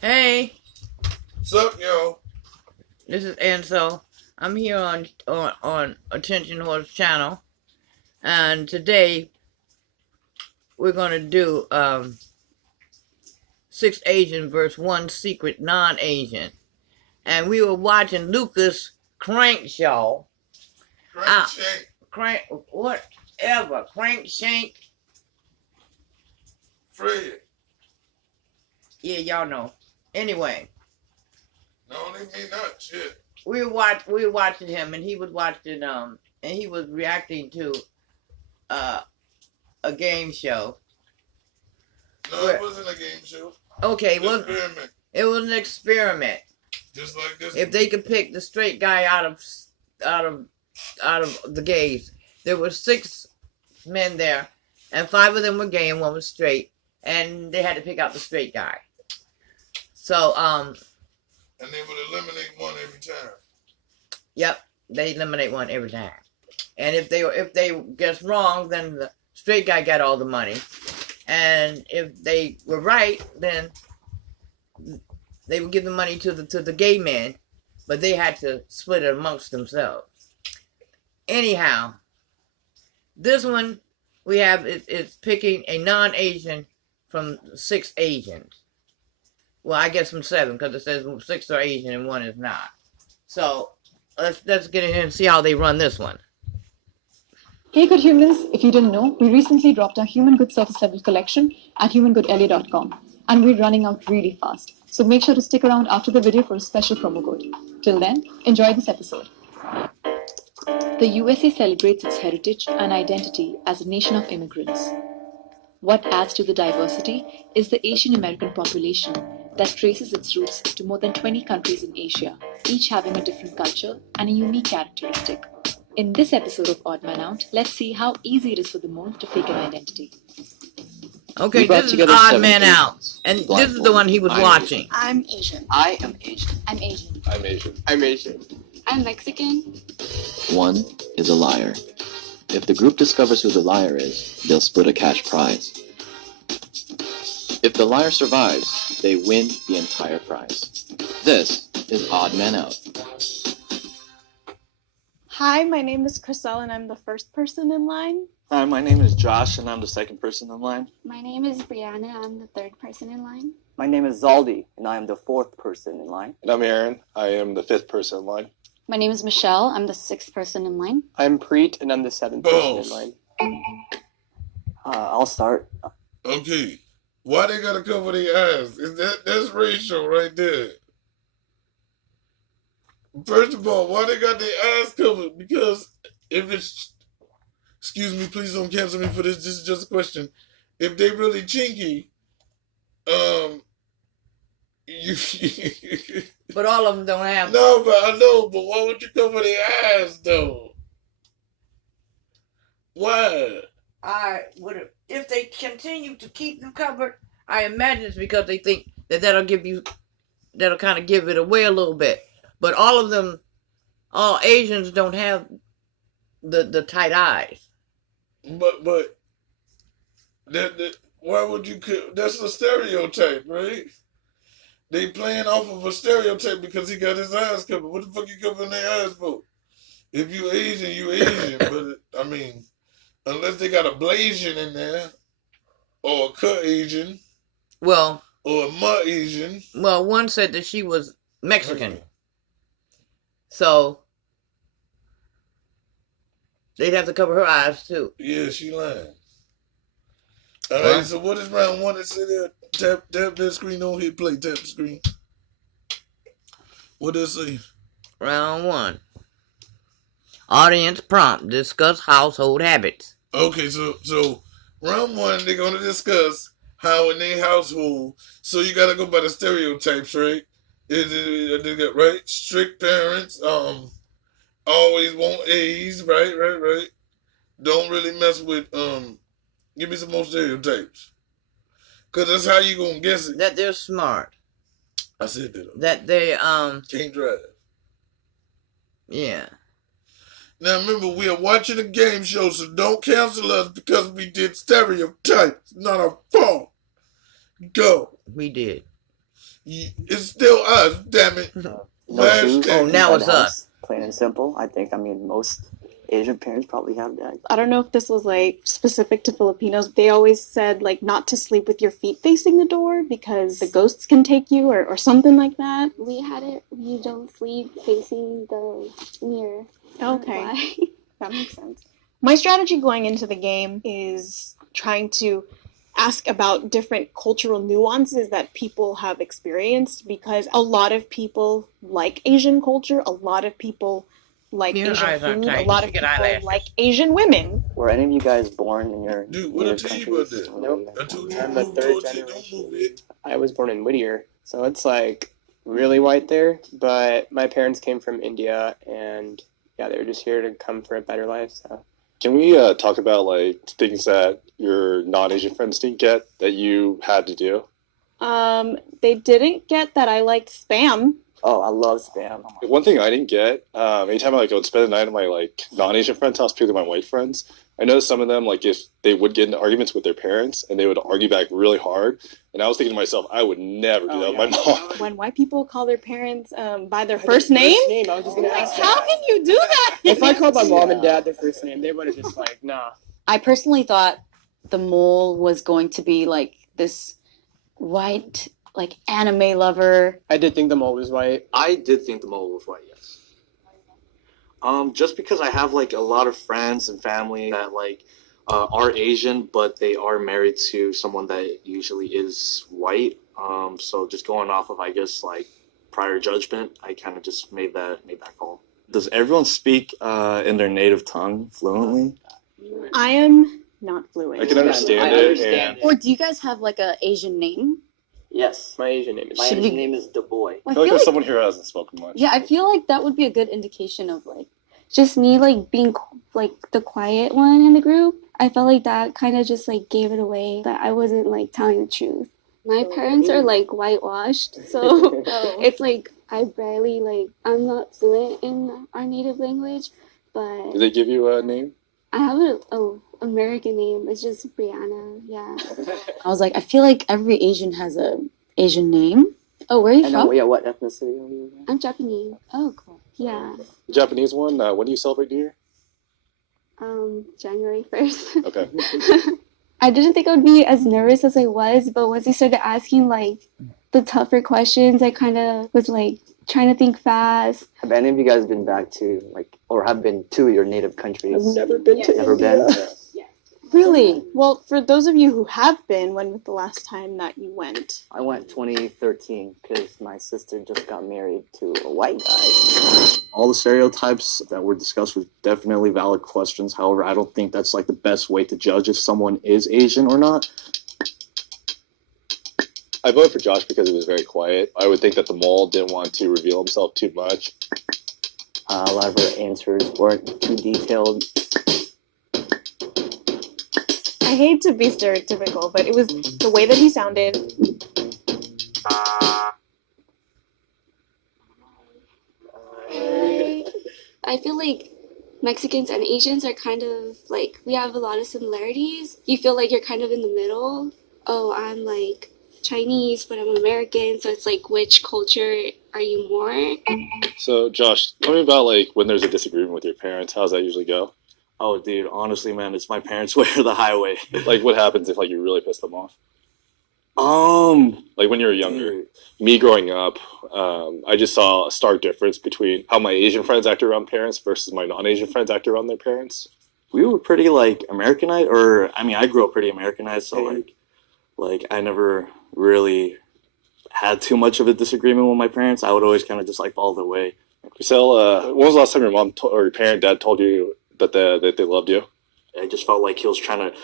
Hey, What's up, yo? this is Ansel. I'm here on Attention Horse Channel, and today we're gonna do six Asian versus one secret non-Asian, and we were watching Lucas Crankshaw. Ah, Crankshank. Crank whatever Crankshank. Fred. Yeah, y'all know. Anyway, No, they mean not shit. we were watching him, and he was watching and he was reacting to uh a game show. No, it wasn't a game show. Okay, well, Experiment. it was an experiment. Just like this. If they could pick the straight guy out of the gays, there were six men there, and five of them were gay and one was straight, and they had to pick out the straight guy. So, And they would eliminate one every time. yep, they eliminate one every time. And if they guessed wrong, then the straight guy got all the money, and if they were right, then they would give the money to the gay men, but they had to split it amongst themselves. Anyhow, this one we have is picking a non-Asian from six Asians. Well, I guess from seven because it says six are Asian and one is not. So let's get in here and see how they run this one. Hey good humans, if you didn't know, we recently dropped our Human Good Surface Level collection at humangoodelia.com and we're running out really fast. So make sure to stick around after the video for a special promo code. Till then, enjoy this episode. The USA celebrates its heritage and identity as a nation of immigrants. What adds to the diversity is the Asian American population that traces its roots to more than 20 countries in Asia, each having a different culture and a unique characteristic. In this episode of Odd Man Out, let's see how easy it is for the mole to fake an identity. Okay, We brought this is together Odd 7 Man Out, Asians, and this is the blindfolded. one he was I'm watching. I'm Asian. I am Asian. I'm Asian. I'm Asian. I'm Asian. I'm Mexican. One is a liar. If the group discovers who the liar is, they'll split a cash prize. If the liar survives, they win the entire prize. This is Odd Man Out. Hi, my name is Chriselle and I'm the first person in line. Hi, my name is Josh, and I'm the second person in line. My name is Brianna. I'm the third person in line. My name is Zaldi, and I am the fourth person in line. And I'm Aaron. I am the fifth person in line. My name is Michelle. I'm the sixth person in line. I'm Preet, and I'm the seventh person in line. I'll start. Okay. Why they gotta cover their eyes? That's racial right there. First of all, why they got their eyes covered? Because if it's, excuse me, please don't cancel me for this. This is just a question. If they really chinky, you But all of them don't have. no, but I know. But why would you cover their eyes though? Why? I would if they continue to keep them covered. I imagine it's because they think that'll kind of give it away a little bit. But all Asians don't have the tight eyes. But why would you? That's a stereotype, right? They playing off of a stereotype because he got his eyes covered. What the fuck you covering their eyes for? If you Asian, you Asian. But I mean, unless they got a Blasian in there, or a cut Asian, Well, or a mutt Asian. well, one said that she was Mexican, so they'd have to cover her eyes too. Yeah, she lying. All right, so what is round one? That say there? Tap that screen on here. Play tap the screen. What does it say? Round one. Audience prompt: discuss household habits. Okay, so round one they're gonna discuss how in their household. So you gotta go by the stereotypes, right? Right? Strict parents, always want A's, right. Don't really mess with Give me some more stereotypes, cause that's how you gonna guess it. That they're smart. I said that. That they Can't drive. yeah. Now remember, we are watching a game show, so don't cancel us because we did stereotypes. Not our fault. Go. We did. It's still us, damn it. No Last shoes. day. Oh, now inside it's the house. us. Plain and simple. I mean, most Asian parents probably have that. I don't know if this was like specific to Filipinos. They always said like not to sleep with your feet facing the door because the ghosts can take you or something like that. We had it. You don't sleep facing the mirror. Okay. Why? That makes sense. My strategy going into the game is trying to ask about different cultural nuances that people have experienced because a lot of people like Asian culture, a lot of people like Your Asian eyes aren't food, a tight. lot You of get people eyelashes. like Asian women. Were any of you guys born in your Dude, what native a team countries? was that? Or Nope. were you guys I told born you, there? I'm the move third towards it, generation. don't move it. I was born in Whittier, so it's like really white there. But my parents came from India, and yeah, they were just here to come for a better life. So Can we talk about like things that your non-Asian friends didn't get that you had to do? They didn't get that I liked spam. Oh, I love spam. One thing I didn't get, anytime I like go and spend the night at my like non-Asian friends' house, particularly my white friends, I noticed some of them like if they would get into arguments with their parents and they would argue back really hard, and I was thinking to myself, I would never do that with my mom. When white people call their parents by their first name, I was just gonna like, ask how that. can you do that? If I called my mom and dad their first name, they would have just like, nah. I personally thought the mole was going to be like this white, like anime lover. I did think the mole was white. I did think the mole was white, yes. Just because I have like a lot of friends and family that like are Asian, but they are married to someone that usually is white. So just going off of I guess like prior judgment, I kind of just made that call. Does everyone speak in their native tongue fluently? I am not fluent. I can understand I it, understand and Or do you guys have like a Asian name? Yes. My Asian name is. My Should Asian we- name is Du Bois. I I feel like feel there's like, someone here who hasn't spoken much. yeah, I feel like that would be a good indication of like, Just me like being like the quiet one in the group. I felt like that kind of just like gave it away that I wasn't like telling the truth. My parents are like whitewashed, so it's like I barely like I'm not fluent in our native language, but Did they give you a name? I have a American name. It's just Brianna. Yeah. I was like, I feel like every Asian has a Asian name. Oh, where are you And from? yeah, what ethnicity are you again? I'm Japanese. Oh, cool. Yeah. The Japanese one. When do you celebrate New Year? January 1st. Okay. I didn't think I would be as nervous as I was, but once he started asking like the tougher questions, I kind of was like trying to think fast. Have any of you guys been back to like, or have been to your native countries? I've never been to Never India. been? Really? Well, for those of you who have been, when was the last time that you went? I went 2013 because my sister just got married to a white guy. All the stereotypes that were discussed were definitely valid questions. However, I don't think that's like the best way to judge if someone is Asian or not. I voted for Josh because he was very quiet. I would think that the mole didn't want to reveal himself too much. A lot of her answers weren't too detailed. I hate to be stereotypical, but it was the way that he sounded. I feel like Mexicans and Asians are kind of like we have a lot of similarities. You feel like you're kind of in the middle. Oh, I'm like Chinese, but I'm American, so it's like which culture are you more? So, Josh, tell me about like when there's a disagreement with your parents. How does that usually go? Oh, dude, honestly, man, it's my parents' way or the highway. Like, what happens if like you really piss them off? Like when you were younger, me growing up, I just saw a stark difference between how my Asian friends act around parents versus my non-Asian friends act around their parents. we were pretty like Americanized, or I mean, I grew up pretty Americanized, so like I never really had too much of a disagreement with my parents. I would always kind of just like follow their way. Marcel, when was the last time your mom or your parent, dad told you that they loved you? I just felt like he was trying to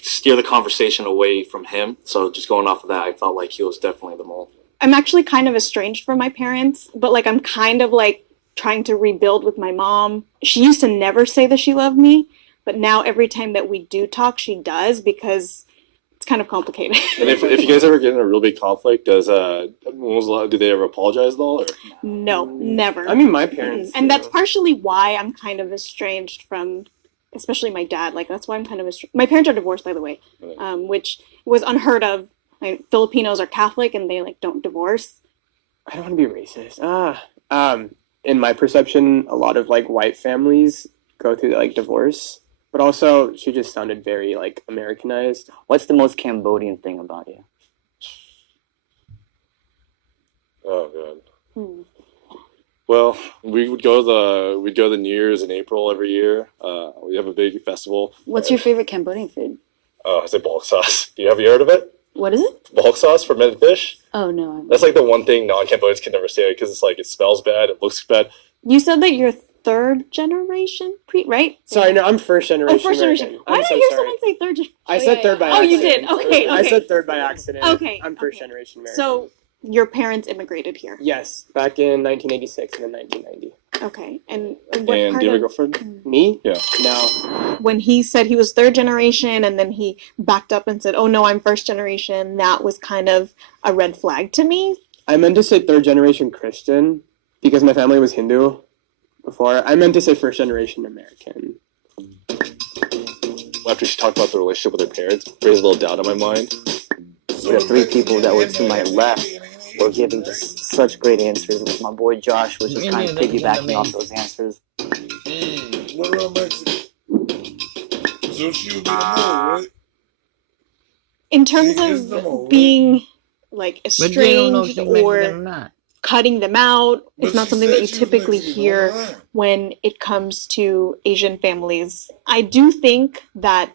steer the conversation away from him. So just going off of that, I felt like he was definitely the mole. I'm actually kind of estranged from my parents, but like I'm kind of like trying to rebuild with my mom. She used to never say that she loved me, but now every time that we do talk, she does because it's kind of complicated. And if you guys ever get in a real big conflict, do they ever apologize at all? Or? No, never. I mean, my parents. And that's partially why I'm kind of estranged from, especially my dad. Like that's why I'm kind of estranged. My parents are divorced, by the way, which was unheard of Like, Filipinos are Catholic and they like don't divorce. I don't want to be racist. In my perception, a lot of like white families go through like divorce, but also she just sounded very like Americanized. What's the most Cambodian thing about you? Oh god. Well, we'd go to the New Year's in April every year. We have a big festival. What's your favorite Cambodian food? I say bulk sauce. Have you heard of it? What is it? Bulk sauce, fermented fish. Oh no. That's like the one thing non-Cambodians can never say because it's like it smells bad, it looks bad. You said that you're third generation right? Sorry, no, I'm first generation. Oh, first generation. American. Why I'm did so I hear sorry. someone say third generation? I said third by Oh, accident. you did? Okay, I okay. said third by accident. Okay, I'm first generation American. So your parents immigrated here. Yes, back in 1986 and then 1990. Okay, and what And part do you have a of girlfriend? Me? Yeah. No. when he said he was third generation and then he backed up and said, "Oh no, I'm first generation," that was kind of a red flag to me. I meant to say third generation Christian because my family was Hindu before. I meant to say first generation American. After she talked about the relationship with her parents, raised a little doubt in my mind. The three people that were to my left were giving just such great answers. My boy Josh was just kind of piggybacking off those answers. What about Mexico? So she would be the mole, right? In terms She is the mole, of being like But they don't know if estranged she Mexican or or not. cutting them out, But it's not she something said that you she was typically Mexican hear all the time. when it comes to Asian families. I do think that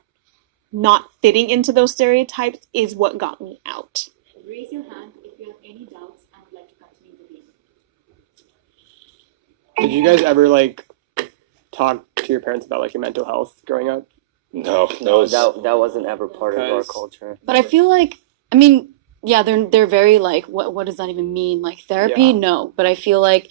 not fitting into those stereotypes is what got me out. Raise your hand if you have any doubts and would like to continue the game. Did you guys ever like talk to your parents about like your mental health growing up? No, No, that wasn't ever part of our Because- culture. But I feel like, I mean, yeah, they're very like, what does that even mean? Like therapy? Yeah. No. But I feel like,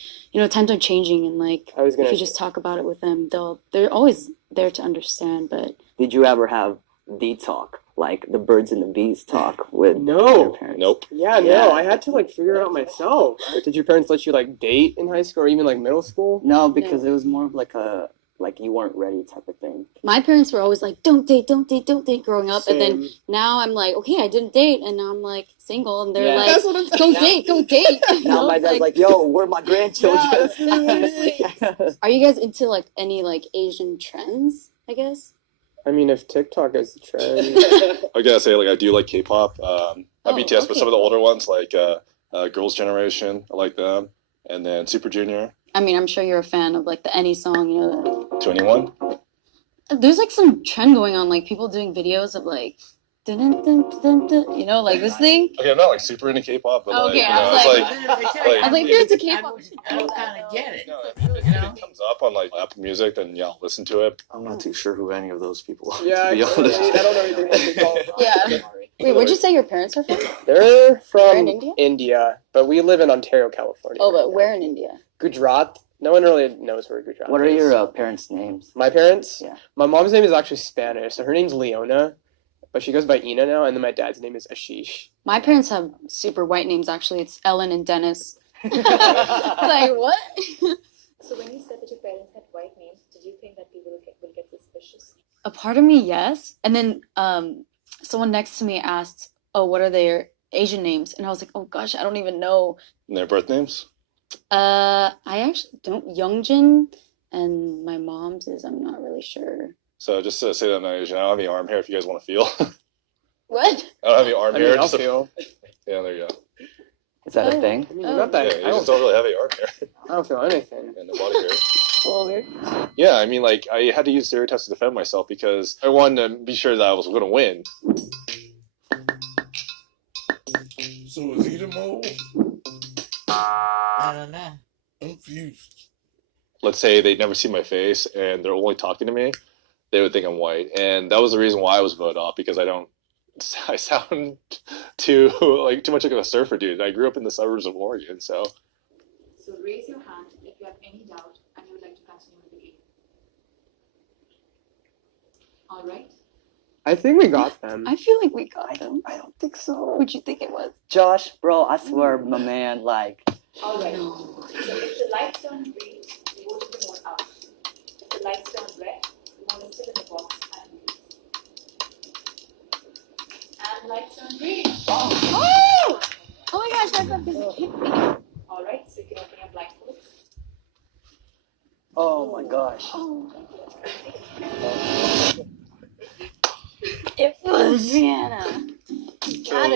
times are changing, and like I was if gonna. you just talk about it with them, they're always there to understand. But Did you ever have the talk, like the birds and the bees talk with No. your parents? Nope. Yeah, Yeah. no, I had to like figure it out myself. Did your parents let you like date in high school or even like middle school? No, because it was more of like a like you weren't ready type of thing. my parents were always like, don't date, don't date, don't date growing up. And then Same. now I'm like, okay, I didn't date, and now I'm like single, and they're Yeah. like, That's what I'm go date, go date. You Now know, my it's dad's like, "Yo, where are my grandchildren?" are you guys into like any like Asian trends? I guess. I mean, if TikTok is the trend, I gotta say, like, I do like K-pop. Not Oh, BTS, but okay. some of the older ones, like Girls' Generation. I like them. And then Super Junior, I mean, I'm sure you're a fan of like the Any song. 21. There's like some trend going on, like people doing videos of like, dun, dun, dun, dun, dun, like this thing. Okay, I'm not like super into K-pop, but Okay, like, I was it's like- like, I was like, if you're into K-pop, I don't kind of get it. no, if it comes up on like Apple Music, then yeah, I'll listen to it. I'm not too sure who any of those people are. yeah, to be I honest. don't know anything about TikTok. Yeah. Wait, where'd you say your parents are from? They're from in India? but we live in Ontario, California. Oh, right but now. where in India? Gujarat. No one really knows where Gujarat What are is. your parents' names? My parents? Yeah. My mom's name is actually Spanish, so her name's Leona, but she goes by Ina now, and then my dad's name is Ashish. My parents have super white names, actually. It's Ellen and Dennis. Like, what? So when you said that your parents had white names, did you think that people will get suspicious? A part of me, yes. And then someone next to me asked, oh, what are their Asian names? And I was like, oh gosh, I don't even know. And their birth names? I actually don't. Youngjin, and my mom's is, I'm not really sure. So just to say that I'm not Asian, I don't have any arm hair if you guys want to feel. What? I don't have any arm I hair. mean, I'll Just feel. yeah, there you go. Is that a Oh. thing? I mean, Oh. not Yeah, that. you just don't really have any arm hair I don't feel anything. and the body hair. A little weird. Yeah, I mean, like, I had to use stereotypes to defend myself because I wanted to be sure that I was going to win. So is he the mole? I don't know. I'm confused. Let's say they'd never see my face and they're only talking to me, they would think I'm white. And that was the reason why I was voted off, because I sound too much like a surfer dude. I grew up in the suburbs of Oregon, so. So raise your hand if you have any doubt and you would like to continue with the game. All right. I think we got them. I feel like we got them. I don't think so. What'd you think it was? Josh, bro, I swear, my man, like, All right. So if the lights turn green, you vote the remote out. If the lights turn red, the remote is still in the box and moves. And lights turn green. Oh! Oh my gosh, that's a big hit. All right, so you can open your blindfolds. Oh my gosh. It was Vienna. So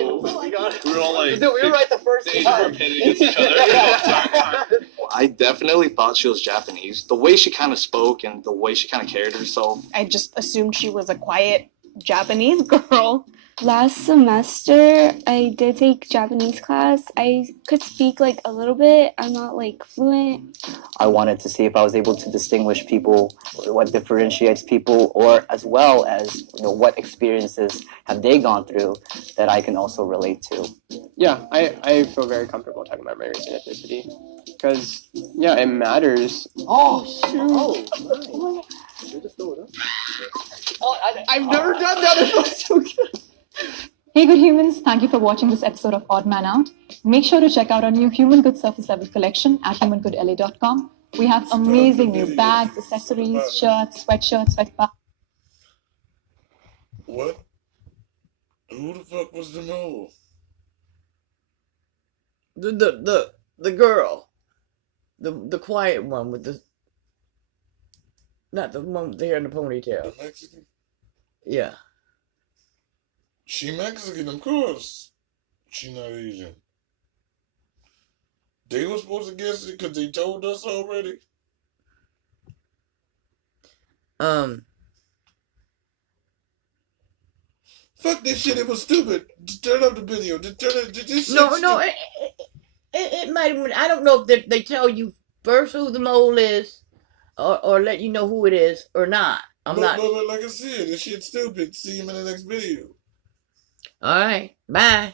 we were all like, Dude, we were right the first the Asian time. were pitting against each other. I definitely thought she was Japanese. The way she kind of spoke and the way she kind of carried herself. I just assumed she was a quiet Japanese girl. Last semester, I did take Japanese class. I could speak like a little bit. I'm not like fluent. I wanted to see if I was able to distinguish people, what differentiates people, or as well as what experiences have they gone through that I can also relate to. Yeah, I feel very comfortable talking about my race and ethnicity because yeah, it matters. Oh, shoot. I've never done that. It feels so good. Hey good humans, thank you for watching this episode of Odd Man Out. Make sure to check out our new Human Good Surface Level collection at humangoodla.com. We have amazing new bags, accessories, shirts, sweatshirts, sweatpants. What? Who the fuck was the mole? The girl, the quiet one with the, not the one with the hair in the ponytail. The Mexican? Yeah. She Mexican, of course. She not Asian. They were supposed to guess it because they told us already. Fuck this shit, it was stupid. Just turn off the video. Just turn it. This shit No, stupid. it might have been, I don't know if they tell you first who the mole is or let you know who it is or not. I'm not. But like I said, this shit's stupid. See him in the next video. All right. Bye.